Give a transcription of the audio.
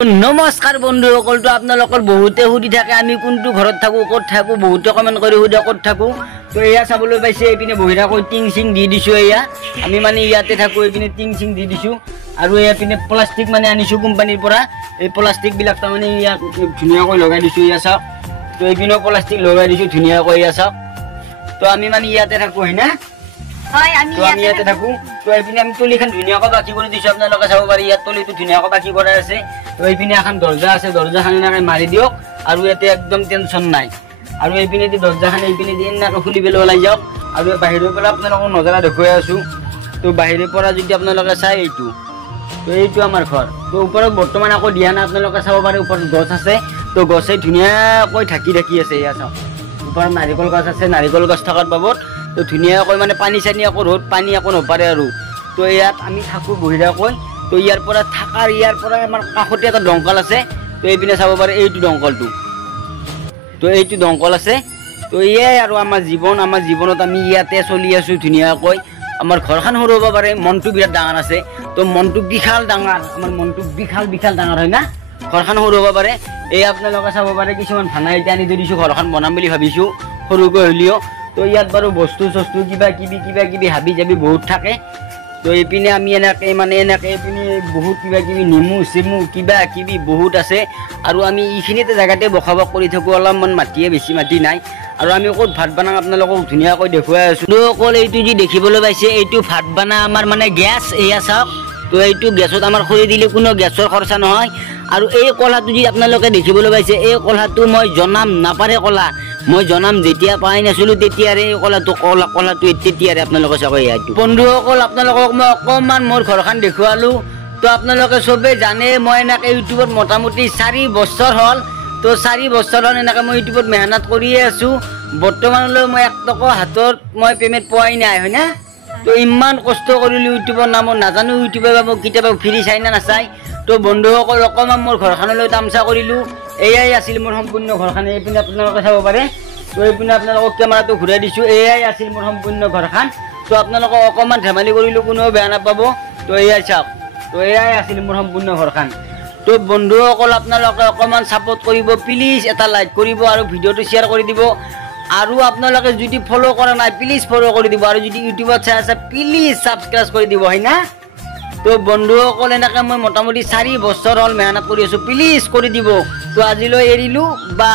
नमस्कार बंधुসকল তো আপোনালোকৰ বহুতে সুধি থাকে আমি কোনটো ঘৰত থাকো ক'ত থাকো বহুতে কমেন্ট কৰি সুধে ক'ত থাকো তো এয়া চাবলৈ পাইছে এইপিনে বহিৰা কৈ টিং সিং দি দিছো এয়া আমি মানে ইয়াতে থাকো এইপিনে টিং সিং দি দিছো আৰু এয়া পিনে প্লাষ্টিক মানে আনিছো কোম্পানীৰ পৰা এই প্লাষ্টিক বিলাক তাৰ মানে ইয়া ধুনিয়াকৈ লগাই দিছো ইয়া চাওক তো এইপিনে প্লাষ্টিক লগাই দিছো ধুনিয়াকৈ ইয়া চাওক তো আমি মানে ইয়াতে থাকো হয়না হয় আমি ইয়াতে থাকো তো এইপিনে আমি তলিখন ধুনিয়াকৈ বাকি কৰি দিছো আপোনালোকে চাব পাৰি ইয়াত তলিটো ধুনিয়াকৈ বাকি কৰা আছে তো এইপিনে এখন দৰজা আছে দৰজাখন এনেকৈ মাৰি দিয়ক আৰু ইয়াতে একদম টেনশন নাই আৰু এইপিনে দি দৰজাখন এইপিনে দি এনেকৈ খুলি পেলাই ওলাই যাওক আৰু বাহিৰৰ পৰা আপোনালোকক নজৰা দেখুৱাই আছো তো বাহিৰৰ পৰা যদি আপোনালোকে চাই এইটো তো এইটো আমাৰ ঘৰ তো ওপৰত বৰ্তমান আকৌ দিয়া না আপোনালোকে চাব পাৰে ওপৰত গছ আছে তো গছে ধুনিয়াকৈ ঢাকি আছে ইয়া চাওক ওপৰত নাৰিকল গছ আছে নাৰিকল গছ থকাৰ বাবদ তো ধুনিয়াকৈ মানে পানী চানি আকৌ ৰ'দ পানী আকৌ নপৰে আৰু তো ইয়াত আমি থাকো বহিৰাকৈ তো ইয়াৰ পৰা থাকাৰ ইয়াৰ পৰা আমাৰ কাষতে এটা দংকল আছে তো এইপিনে চাব পাৰে এইটো দংকলটো তো এইটো দংকল আছে তো এয়াই আৰু আমাৰ জীৱনত আমি ইয়াতে চলি আছো ধুনিয়াকৈ আমাৰ ঘৰখন সৰু হ'ব পাৰে মনটো বিৰাট ডাঙৰ আছে তো মনটো বিশাল ডাঙৰ আমাৰ মনটো বিশাল ডাঙৰ হয় না ঘৰখন সৰু হ'ব পাৰে এই আপোনালোকে চাব পাৰে কিছুমান ভানা এতিয়া আনি দিছো ঘৰখন বনাম বুলি ভাবিছো সৰুকৈ হ'লেও তো ইয়াত বাৰু বস্তু চস্তু কিবা কিবি হাবি যাবি বহুত থাকে তো এইপিনে আমি এনেকৈ এইপিনে বহুত কিবি নেমু চেমু কিবা কিবি বহুত আছে আৰু আমি এইখিনিতে জেগাতে বসবাস কৰি থাকোঁ অলপমান মাটিয়ে বেছি মাটি নাই আৰু আমি ক'ত ভাত বনাম আপোনালোকক ধুনীয়াকৈ দেখুৱাই আছোঁ তো অকল এইটো যি দেখিবলৈ পাইছে এইটো ভাত বনা আমাৰ মানে গেছ এয়া চাওক তো এইটো গেছত আমাৰ খৰি দিলে কোনো গেছৰ খৰচা নহয় আৰু এই কলাটো যি আপোনালোকে দেখিবলৈ পাইছে এই কলাটো মই জনাম নাপাৰে কলা মই জনাম যেতিয়া পাই নাছিলো তেতিয়াৰে কলাটো তেতিয়াৰে আপোনালোকে চাব এইটো বন্ধুসকল আপোনালোকক মই অকণমান মোৰ ঘৰখন দেখুৱালোঁ তো আপোনালোকে চবেই জানে মই এনেকৈ ইউটিউবত মোটামুটি 4 বছৰ হ'ল তো 4 বছৰ হ'ল এনেকৈ মই ইউটিউবত মেহনত কৰিয়ে আছোঁ বৰ্তমানলৈ মই 1 টকা হাতত মই পে'মেণ্ট পোৱাই নাই হয়নে তো ইমান কষ্ট কৰিলোঁ ইউটিউবৰ নামত নাজানো ইউটিউবে বা মোক কেতিয়াবা ফ্ৰী চাই না নাচাই তো বন্ধুসকল অকণমান মোৰ ঘৰখনলৈ তামচা কৰিলোঁ এয়াই আছিল মোৰ সম্পূৰ্ণ ঘৰখন এইপিনে আপোনালোকে চাব পাৰে তো এইপিনে আপোনালোকক কেমেৰাটো ঘূৰাই দিছোঁ এয়াই আছিল মোৰ সম্পূৰ্ণ ঘৰখন তো আপোনালোকক অকণমান ধেমালি কৰিলোঁ কোনেও বেয়া নাপাব তো এয়াই চাওক তো এয়াই আছিল মোৰ সম্পূৰ্ণ ঘৰখন তো বন্ধুসকল আপোনালোকে অকণমান ছাপোৰ্ট কৰিব প্লিজ এটা লাইক কৰিব আৰু ভিডিঅ'টো শ্বেয়াৰ কৰি দিব আৰু আপোনালোকে যদি ফ'ল' কৰা নাই প্লিজ ফ'ল' কৰি দিব আৰু যদি ইউটিউবত চাই আছে প্লিজ ছাবস্ক্ৰাইব কৰি দিব হয় না তো বন্ধুসকল এনেকৈ মই মোটামুটি 4 বছৰ হ'ল মেহনত কৰি আছোঁ প্লিজ কৰি দিব তো আজিলৈ এৰিলোঁ বা